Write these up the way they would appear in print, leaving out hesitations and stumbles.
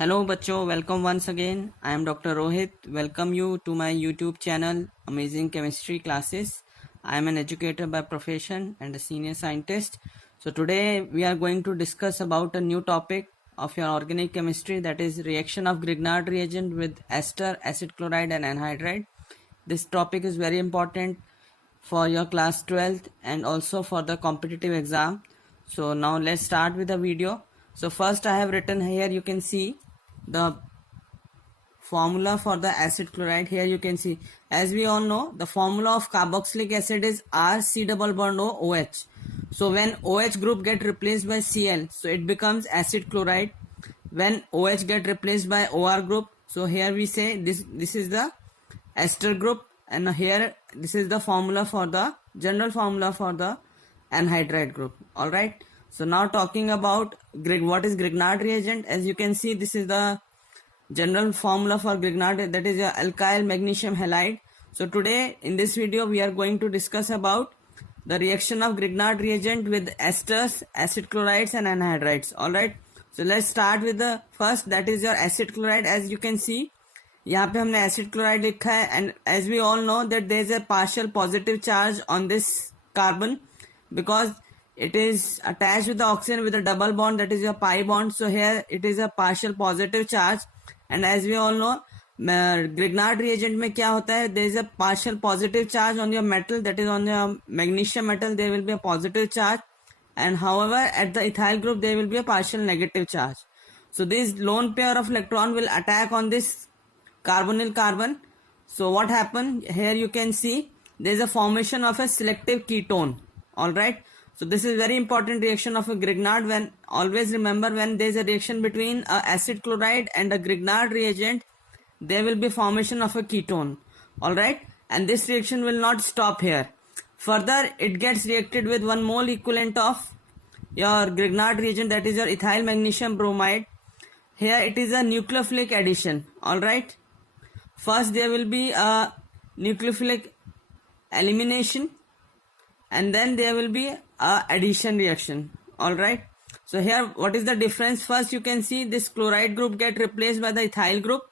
Hello बच्चों, welcome once again. I am Dr. Rohit. Welcome you to my YouTube channel, Amazing Chemistry Classes. I am an educator by profession and a senior scientist. So today we are going to discuss about a new topic of your organic chemistry, that is reaction of Grignard reagent with ester, acid chloride and anhydride. This topic is very important for your class 12th and also for the competitive exam. So now let's start with the video. So first I have written here, you can see the formula for the acid chloride. Here you can see, as we all know, the formula of carboxylic acid is RC double bond OH. So when OH group get replaced by Cl, so it becomes acid chloride. When OH get replaced by OR group, so here we say this is the ester group, and here this is the formula for the general formula for the anhydride group. All right. So now talking about what is Grignard reagent. As you can see, this is the general formula for Grignard, that is your alkyl magnesium halide. So today in this video we are going to discuss about the reaction of Grignard reagent with esters, acid chlorides and anhydrides. All right. So let's start with the first, that is your acid chloride. As you can see, यहाँ पे हमने acid chloride लिखा है, and as we all know that there is a partial positive charge on this carbon because it is attached with the oxygen with a double bond, that is your pi bond. So here it is a partial positive charge, and as we all know, Grignard reagent में क्या होता है, there is a partial positive charge on your metal, that is on your magnesium metal there will be a positive charge, and however at the ethyl group there will be a partial negative charge. So this lone pair of electron will attack on this carbonyl carbon. So what happened here, you can see there is a formation of a selective ketone. All right. So this is very important reaction of a Grignard. When always remember, when there is a reaction between a acid chloride and a Grignard reagent, there will be formation of a ketone. All right. And this reaction will not stop here. Further, it gets reacted with 1 mole equivalent of your Grignard reagent, that is your ethyl magnesium bromide. Here it is a nucleophilic addition. All right. First there will be a nucleophilic elimination, and then there will be a addition reaction. All right. So here what is the difference? First you can see this chloride group get replaced by the ethyl group.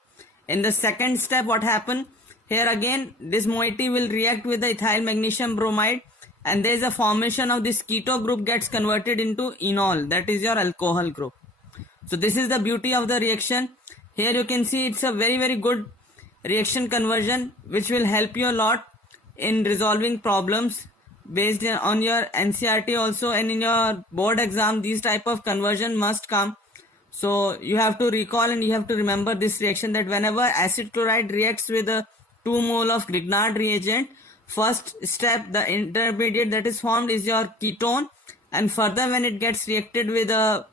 In the second step, what happened here, again this moiety will react with the ethyl magnesium bromide, and there is a formation of this keto group gets converted into enol, that is your alcohol group. So this is the beauty of the reaction. Here you can see it's a very good reaction conversion which will help you a lot in resolving problems based on your NCERT also, and in your board exam these type of conversion must come. So you have to recall and you have to remember this reaction, that whenever acid chloride reacts with a 2 mole of Grignard reagent, first step, the intermediate that is formed is your ketone, and further when it gets reacted with a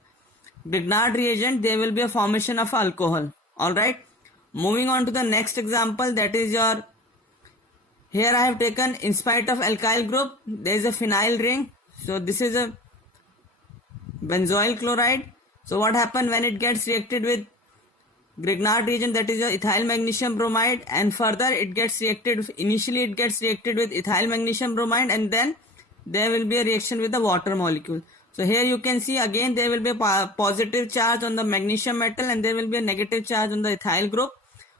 Grignard reagent there will be a formation of alcohol. All right. Moving on to the next example, that is your, here I have taken, in spite of alkyl group there is a phenyl ring. So this is a benzoyl chloride. So what happened when it gets reacted with Grignard reagent, that is your ethyl magnesium bromide, and further it gets reacted, initially it gets reacted with ethyl magnesium bromide, and then there will be a reaction with the water molecule. So here you can see again there will be a positive charge on the magnesium metal and there will be a negative charge on the ethyl group.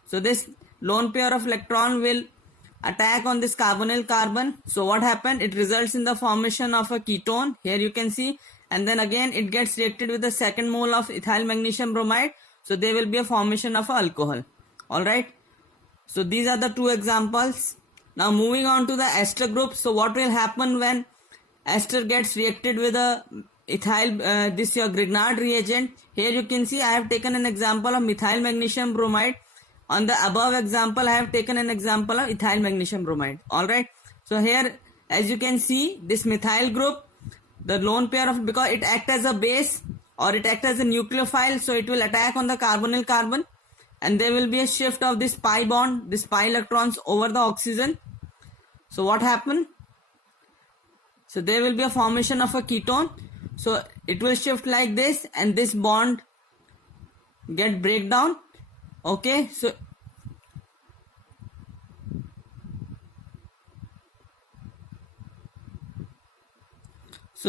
So this lone pair of electron will attack on this carbonyl carbon. So what happened? It results in the formation of a ketone. Here you can see, and then again it gets reacted with the 2nd mole of ethyl magnesium bromide. So there will be a formation of alcohol. All right. So these are the 2 examples. Now moving on to the ester group. So what will happen when ester gets reacted with a ethyl, this your Grignard reagent? Here you can see I have taken an example of methyl magnesium bromide. On the above example I have taken an example of ethyl magnesium bromide. All right. So here as you can see, this methyl group, the lone pair of, because it acts as a base or it acts as a nucleophile, so it will attack on the carbonyl carbon, and there will be a shift of this pi bond, this pi electrons over the oxygen. So what happened? So there will be a formation of a ketone. So it will shift like this, and this bond get breakdown. Okay. So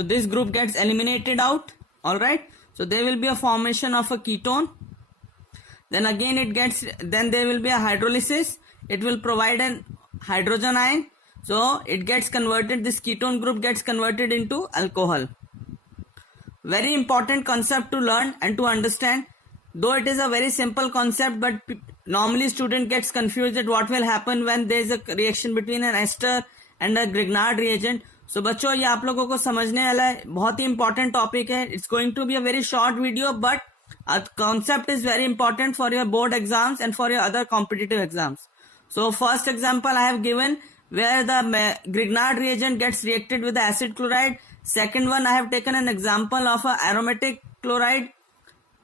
this group gets eliminated out. All right. So there will be a formation of a ketone. then again then there will be a hydrolysis. It will provide an hydrogen ion, so it gets converted, this ketone group gets converted into alcohol. Very important concept to learn and to understand, though it is a very simple concept, but normally student gets confused that what will happen when there is a reaction between an ester and a Grignard reagent. So बच्चों, ये आप लोगों को समझने वाला है, बहुत ही important topic है. It's going to be a very short video, but a concept is very important for your board exams and for your other competitive exams. So first example I have given where the Grignard reagent gets reacted with the acid chloride. Second one, I have taken an example of a aromatic chloride.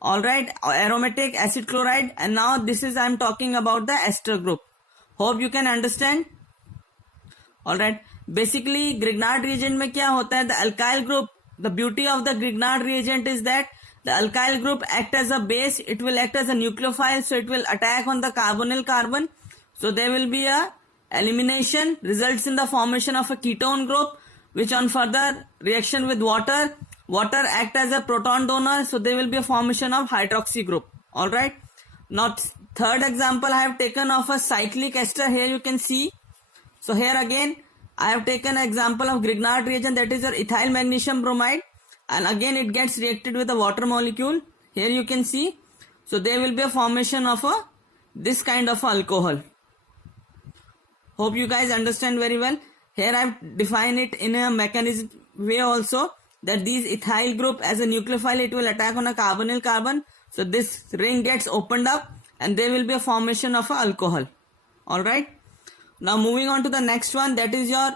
Alright, aromatic acid chloride, and now this is I am talking about the ester group. Hope you can understand. Alright, basically Grignard reagent में क्या होता है? The alkyl group, the beauty of the Grignard reagent is that the alkyl group act as a base. It will act as a nucleophile, so it will attack on the carbonyl carbon. So there will be a elimination, results in the formation of a ketone group, which on further reaction with water act as a proton donor, so there will be a formation of hydroxy group. Alright, now third example I have taken of a cyclic ester. Here you can see, so here again I have taken an example of Grignard reagent, that is your ethyl magnesium bromide, and again it gets reacted with a water molecule. Here you can see, so there will be a formation of this kind of alcohol. Hope you guys understand very well. Here I have defined it in a mechanism way also, that these ethyl group as a nucleophile, it will attack on a carbonyl carbon. So this ring gets opened up and there will be a formation of a alcohol. Alright. Now moving on to the next one, that is your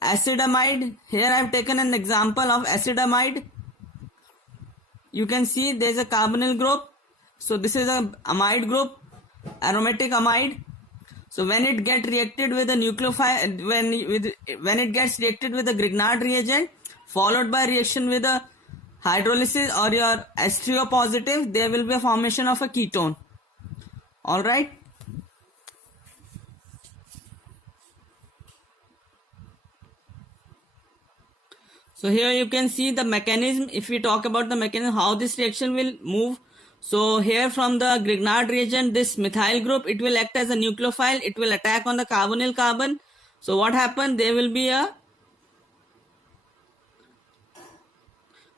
acidamide. Here I have taken an example of acidamide. You can see there is a carbonyl group. So this is a amide group, aromatic amide. So when it gets reacted with a nucleophile, when it gets reacted with a Grignard reagent, followed by reaction with a hydrolysis or your H3O positive, there will be a formation of a ketone. Alright. So here you can see the mechanism. If we talk about the mechanism, how this reaction will move. So here from the Grignard reagent, this methyl group, it will act as a nucleophile. It will attack on the carbonyl carbon. So what happened? There will be a,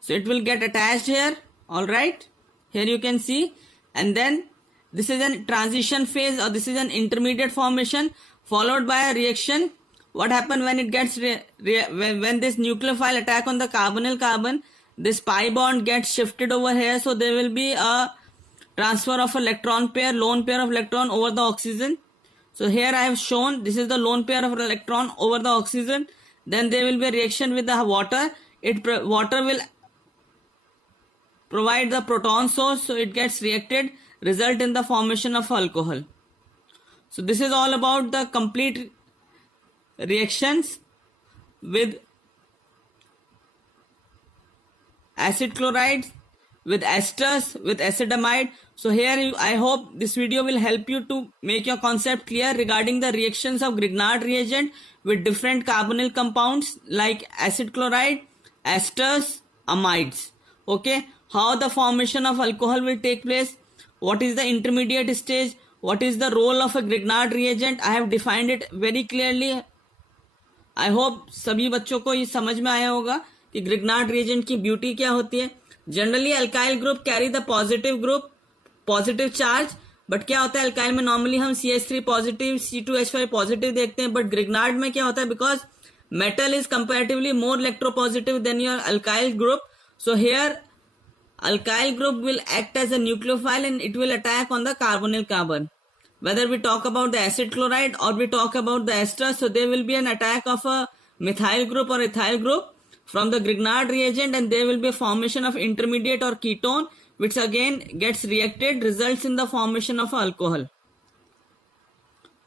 so it will get attached here. Alright. Here you can see. And then this is a transition phase, or this is an intermediate formation followed by a reaction. What happened when it gets, when this nucleophile attack on the carbonyl carbon, this pi bond gets shifted over here, so there will be a transfer of electron pair, lone pair of electron over the oxygen. So here I have shown, this is the lone pair of electron over the oxygen. Then there will be a reaction with the water. Water will provide the proton source, so it gets reacted, result in the formation of alcohol. So this is all about the complete reactions with acid chlorides, with esters, with acidamide. So here I hope this video will help you to make your concept clear regarding the reactions of Grignard reagent with different carbonyl compounds like acid chloride, esters, amides. Okay, how the formation of alcohol will take place, what is the intermediate stage, what is the role of a Grignard reagent. I have defined it very clearly. I hope सभी बच्चों को ये समझ में आया होगा कि Grignard reagent की ब्यूटी क्या होती है. Generally alkyl group carry the positive group, positive charge, but क्या होता है अल्काइल में नॉर्मली हम CH3 पॉजिटिव, C2H5 पॉजिटिव देखते हैं, बट Grignard में क्या होता है, because metal is comparatively more electropositive than your alkyl group. So here alkyl group will act as a nucleophile and it will attack on the carbonyl carbon. Whether we talk about the acid chloride or we talk about the ester, so there will be an attack of a methyl group or ethyl group from the Grignard reagent, and there will be a formation of intermediate or ketone, which again gets reacted, results in the formation of alcohol.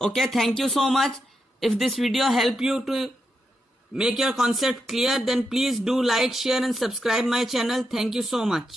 Okay, thank you so much. If this video helped you to make your concept clear, then please do like, share and subscribe my channel. Thank you so much.